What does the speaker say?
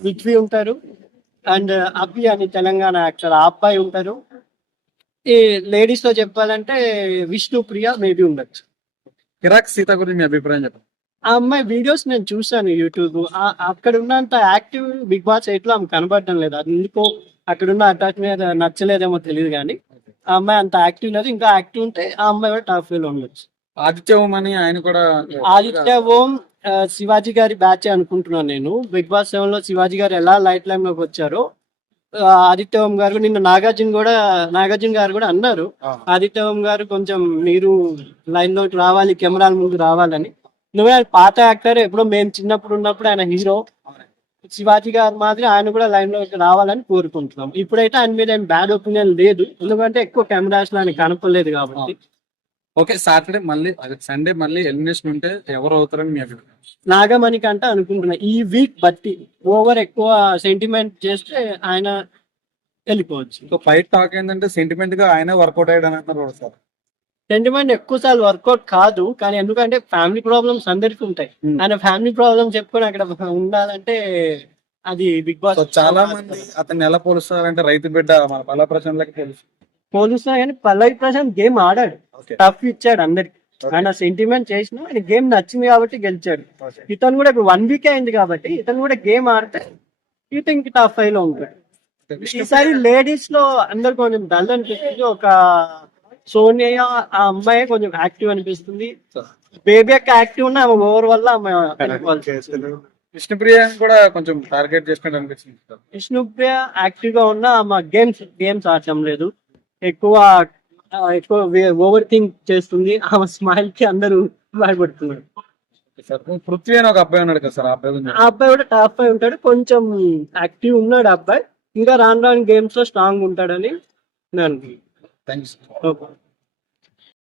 విజ్వి ఉంటారు అండ్ అభి అని తెలంగాణ యాక్టర్ ఆ అబ్బాయి ఉంటారు. ఈ లేడీస్ లో చెప్పాలంటే విష్ణుప్రియ మేబీ ఉండొచ్చు. కిరాక్ సీత గురించి మీ అభిప్రాయం చెప్పండి. ఆ అమ్మాయి వీడియోస్ నేను చూసాను యూట్యూబ్. అక్కడ ఉన్నంత యాక్టివ్ బిగ్ బాస్ 8 లో ఆమె కనబడడం లేదు. అది ఎందుకో అక్కడ ఉన్న అటాచ్ మీద నచ్చలేదేమో తెలియదు కానీ ఆ అమ్మాయి అంత యాక్టివ్ లేదు. ఇంకా యాక్టివ్ ఉంటే ఆ అమ్మాయి కూడా టాప్ ఫైవ్ లో ఉండొచ్చు. ఆదిత్య ఓం అని ఆయన కూడా ఆదిత్య ఓం శివాజీ గారి బ్యాచ్ అనుకుంటున్నాను నేను. బిగ్ బాస్ 7 లో శివాజీ గారు ఎలా లైట్ లైమ్ లోకి వచ్చారో ఆదిత్య ఓం గారు నిన్న నాగార్జున గారు కూడా అన్నారు. ఆదిత్య ఓం గారు కొంచెం మీరు లైన్ లోకి రావాలి, కెమెరాల ముందు రావాలని. నువ్వే పాత యాక్టర్, ఎప్పుడో మేము చిన్నప్పుడు ఉన్నప్పుడు ఆయన హీరో. శివాజీ గారు మాదిరి ఆయన కూడా లైన్ లోకి రావాలని కోరుకుంటున్నాం. ఇప్పుడైతే ఆయన మీద ఏం బ్యాడ్ ఒపీనియన్ లేదు, ఎందుకంటే ఎక్కువ కెమెరాస్ లో ఆయన కనపడలేదు కాబట్టి. ఓకే, సాటర్డే మళ్ళీ సండే మళ్ళీ ఎలిమినేషన్ ఉంటే ఎవరు అవుతారని మీ అభిప్రాయం? నాగమణి కంటే అనుకుంటున్నా ఈ వీక్ బట్టి ఓవర్ ఎక్కువ సెంటిమెంట్ చేస్తే ఆయన వెళ్ళిపోవచ్చు. సో ఫైట్ టాక్ ఏంటంటే సెంటిమెంట్ గా ఆయన వర్కౌట్ అయ్యాడు అని అంటున్నారు సార్. సెంటిమెంట్ ఎక్కువ సార్లు వర్కౌట్ కాదు, కానీ ఎందుకంటే ఫ్యామిలీ ప్రాబ్లమ్స్ అందరికీ ఉంటాయి. ఆయన ఫ్యామిలీ ప్రాబ్లమ్స్ చెప్పుకొని అక్కడ ఉండాలంటే అది బిగ్ బాస్. చాలా మంది అతన్ని ఎలా పోలుస్తారంటే రైతు బిడ్డ మన పల్లా ప్రశాంత్లకి తెలుసు పోలుస్తున్నా కానీ పల్లవి ప్రశాంత్ గేమ్ ఆడాడు, టఫ్ ఇచ్చాడు అందరికి. ఆయన సెంటిమెంట్ చేసిన ఆయన గేమ్ నచ్చింది కాబట్టి గెలిచాడు. ఇతను కూడా ఇప్పుడు 1 వీక్ అయింది కాబట్టి ఇతను కూడా గేమ్ ఆడితే ఇతనికి టాప్ 5 లో ఉంటాడు. ఈసారి లేడీస్ లో అందరు కొంచెం డల్ అనిపిస్తుంది. ఒక సోనియా ఆ అమ్మాయి కొంచెం యాక్టివ్ అనిపిస్తుంది. బేబీ యొక్క యాక్టివ్ ఉన్న ఆమె ఓవర్ వల్ల ఆమె విష్ణుప్రియ కూడా కొంచెం టార్గెట్ చేసినట్టు అనిపిస్తుంది. విష్ణుప్రియ యాక్టివ్ గా ఉన్న ఆమె గేమ్స్ ఆడటం లేదు. ఎక్కువ ఓవర్ థింక్ చేస్తుంది. ఆమె స్మైల్ కి అందరూ భయపడుతున్నారు. పృథ్వీ అని ఒక అబ్బాయి ఉన్నాడు కదా సార్, ఆ అబ్బాయి కూడా టాప్ 5 ఉంటాడు. కొంచెం యాక్టివ్ ఉన్నాడు అబ్బాయి. ఇంకా రాను గేమ్స్ లో స్ట్రాంగ్ ఉంటాడని నేను అనుకుంటున్నాను. Thank you.